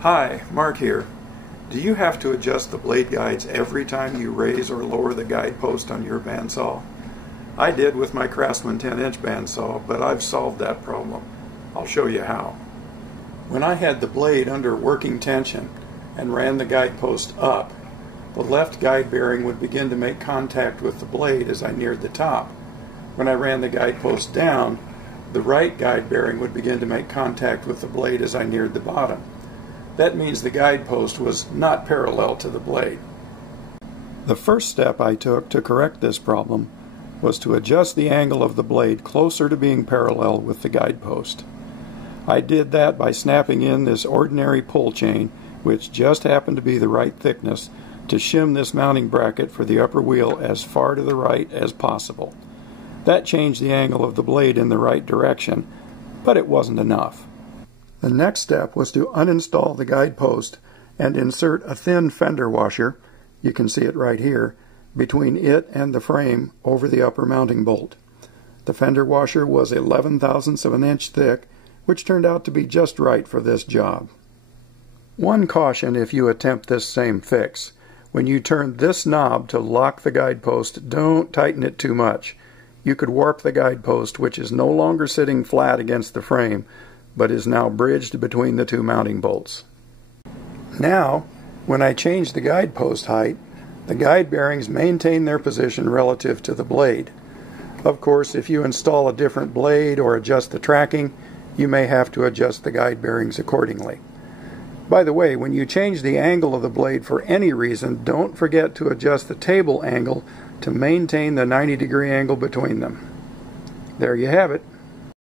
Hi, Mark here. Do you have to adjust the blade guides every time you raise or lower the guide post on your bandsaw? I did with my Craftsman 10-inch bandsaw, but I've solved that problem. I'll show you how. When I had the blade under working tension and ran the guide post up, the left guide bearing would begin to make contact with the blade as I neared the top. When I ran the guide post down, the right guide bearing would begin to make contact with the blade as I neared the bottom. That means the guide post was not parallel to the blade. The first step I took to correct this problem was to adjust the angle of the blade closer to being parallel with the guide post. I did that by snapping in this ordinary pull chain, which just happened to be the right thickness, to shim this mounting bracket for the upper wheel as far to the right as possible. That changed the angle of the blade in the right direction, but it wasn't enough. The next step was to uninstall the guide post and insert a thin fender washer, you can see it right here, between it and the frame over the upper mounting bolt. The fender washer was 11/1000ths of an inch thick, which turned out to be just right for this job. One caution if you attempt this same fix. When you turn this knob to lock the guide post, don't tighten it too much. You could warp the guide post, which is no longer sitting flat against the frame, but is now bridged between the two mounting bolts. Now, when I change the guide post height, the guide bearings maintain their position relative to the blade. Of course, if you install a different blade or adjust the tracking, you may have to adjust the guide bearings accordingly. By the way, when you change the angle of the blade for any reason, don't forget to adjust the table angle to maintain the 90-degree angle between them. There you have it.